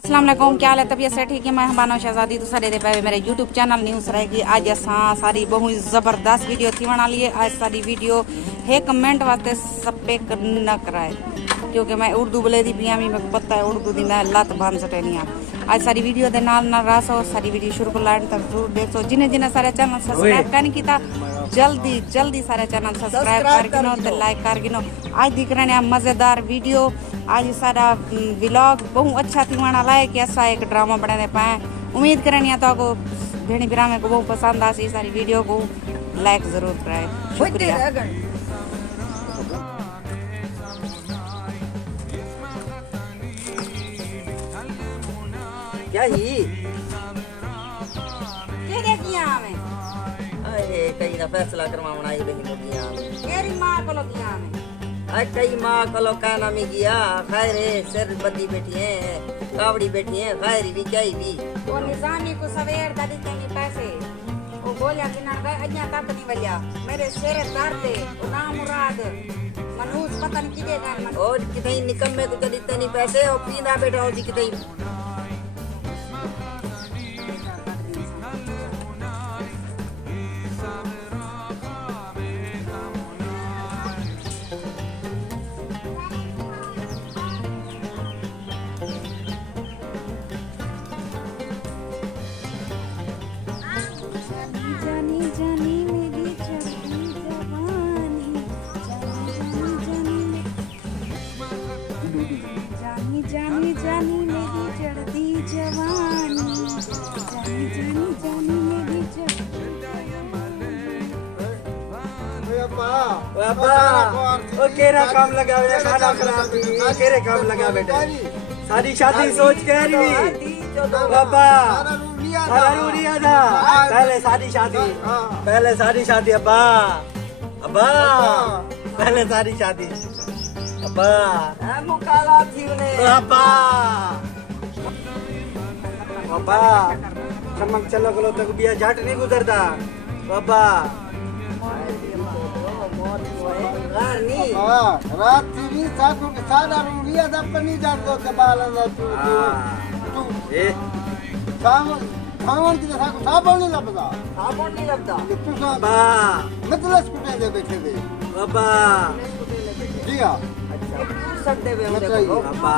अस्सलाम वालेकुम, क्या हाल है? तबीयत से ठीक है? मैं बानो शहजादी तो सारे दे पे मेरे यूट्यूब चैनल न्यूज़ रहेगी। आज असा सारी बहुत ज़बरदस्त वीडियो थी बना लिए। आज सारी वीडियो है कमेंट वास्ते सब पे न कराए क्योंकि मैं उर्दू बोले दी पिया मेरे को पता है उर्दू दी मैं लत बांध सटेनी आज सारी वीडियो दे नाल ना रासो सारी वीडियो शुरू को लाइन तक जरूर देखो। जिन्हें जिन्हें सारे चैनल सब्सक्राइब करने की था जल्दी जल्दी सारे चैनल सब्सक्राइब कर गिनो तो लाइक कर गिनो। आज दिख रहे हैं मज़ेदार वीडियो। आज सारा व्लॉग बहुत अच्छा थी वाला लाए कि ऐसा एक ड्रामा बनाने पाए। उम्मीद करें तो आपको भेड़ी बिरामे को बहुत पसंद आ सी सारी वीडियो को लाइक जरूर कराए। शुक्रिया। क्या ही केड़े किया में अरे कई ना फैसला करवाना आई रही लोगिया तेरी मां को लगिया में अरे कई माँ कलो का नाम ही गया खैर है सिर बदी बैठी है कावड़ी बैठी है खैर भी क्या भी वो निजामी को सवेर का देते नहीं पैसे वो बोलिया कि ना गए अज्ञा तक नहीं बलिया मेरे शेर दर्द है वो ना मुराद मनूज पता नहीं किदे गए और कितनी निकम्मे को कदी तनी पैसे और पीना बैठा हो जी कितनी जानी जानी मेरी चढ़ती जवानी जानी जानी जानी मेरी ओ केरा काम लगा बेटा खाना खराब केरे काम लगा बेटा शादी शादी सोच के रही बाबा जरूरिया था पहले शादी शादी अब्बा अब्बा पहले शादी शादी अब्बा मुकाला थी उन्हें अब्बा अब्बा चमक चलो गलो तक बिया झट नहीं गुजरता बाबा रात थी साधु के सादा रूलिया दा पनी जातो कबाल दा तू ए शाम खावन की साको साबण नहीं लगदा तू बाबा मतलब स्कूटर दे बैठे थे बाबा जी हां सकते वे हमरे को बाबा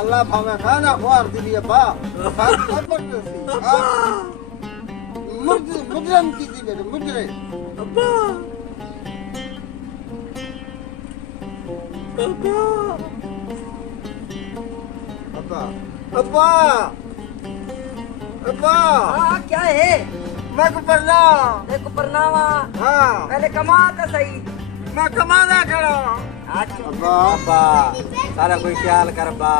अल्लाह भावे खाना खुआर दी अब्बा जबरदस्ती मुजरम की थी बेटे मुजरे अब्बा अब्बा अब्बा अब्बा अब्बा हाँ क्या है मैं को पढ़ना देखो परनामा हाँ पहले कमा तो सही मैं कमाना करो अब्बा अब्बा सारा कोई ख्याल कर अब्बा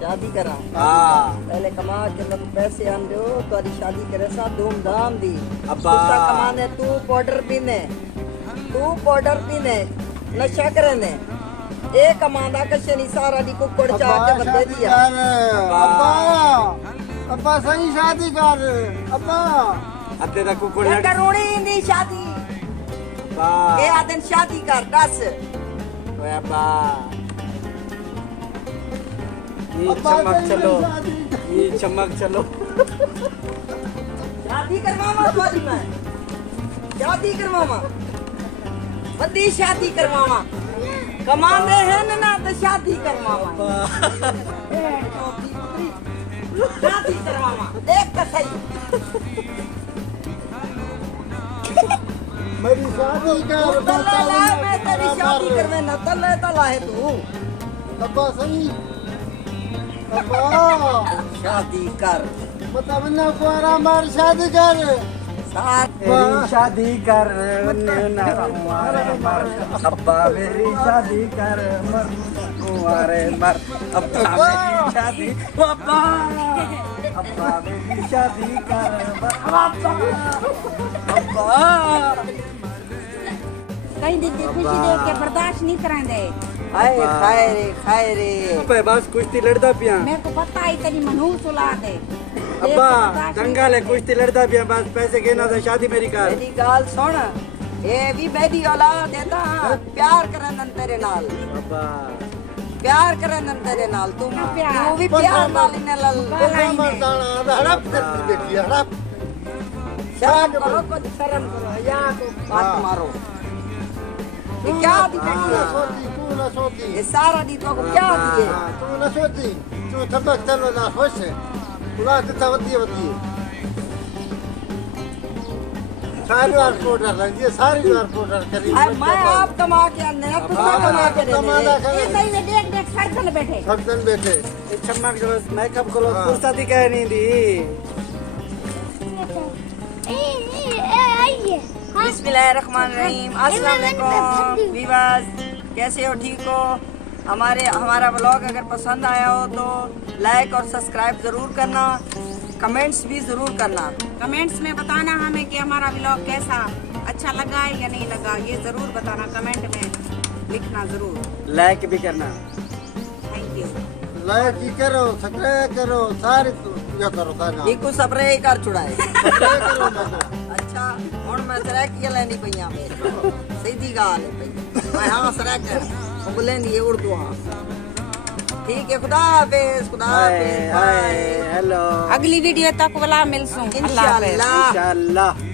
शादी करा हाँ पहले कमा के लोग पैसे आन दो तो अरी शादी करे सा धूमधाम दी अब्बा कमाने तू पाउडर पीने नशा करे ने एक कमांदा कशे नहीं सारा दी कुकड़ चाट के बंदे दिया अब्बा सही शादी कर अब्बा अब तेरा कुकड़ करोड़ी नहीं शादी अब्बा ए आदन शादी कर दस ओए अब्बा ये चमक चलो ये चमक चलो शादी करवावा थोड़ी मैं शादी करवावा बड़ी शादी करवावा कमाने हैं ना तो शादी करवावा शादी करवावा देख तो सही मेरी शादी कर मैं तेरी शादी करवे न तले तला है तू अब्बा सही अब्बा शादी कर मतलब ना कुआरा मार शादी कर मेरी शादी कर अब्बा मेरी शादी कर कुंवारे मर अब्बा मेरी शादी अब्बा अब्बा मेरी शादी कर अब्बा कहीं दिन की खुशी देख के बर्दाश्त नहीं करांदे आए खाए रे बस कुश्ती लड़ता पिया मेरे को पता है तेरी मनहूस औलाद है अब्बा दंगल है कुश्ती लड़ता पिया बस पैसे गिना तो शादी मेरी कर मेरी गाल सुन ये भी मेरी औलाद है ना प्यार करन तेरे नाल अब्बा प्यार करन तेरे नाल तू भी प्यार नाल इने लल मर्दाना हड़प करती बेटी हड़प शर्म करो कुछ शर्म करो या को बात मारो ये क्या दी बेटी है तू न सोची ये सारा दी तो क्या दी है तू न सोची तू थबक चलो ना खुश है खुदा कितना वधी सारी बार पोटर लगी सारी बार पोटर करी मैं आप कमा के अंदर तू कमा के दे ये नहीं देख सर्जन बैठे सबदन बैठे चमक जो मेकअप करो फुर्सत ही कह नहीं दी बिस्मिल्लाहिर्रहमानिर्रहीम अस्सलाम वालेकुम वीवर्स कैसे हो ठीक हो हमारा व्लॉग अगर पसंद आया हो तो लाइक और सब्सक्राइब जरूर करना कमेंट्स भी जरूर करना कमेंट्स में बताना हमें कि हमारा व्लॉग कैसा अच्छा लगा है या नहीं लगा ये जरूर बताना कमेंट में लिखना जरूर लाइक भी करना थैंक यू लाइक ही करो सब्सक्राइब करो सारी पूजा करो सारा ये कुछ स्प्रे ही कर छुड़ाए सब्सक्राइब करो मैं अच्छा हुण मैं सरैक लैनी पईयां मेरे सीधी गाल है पई मैं हां सरैक बोलेंदी उर्दू हां ठीक है खुदा हाफिज हाय बाय हेलो अगली वीडियो तक वाला मिलसूं अल्लाह हाफिज इंशाल्लाह इंशाल्लाह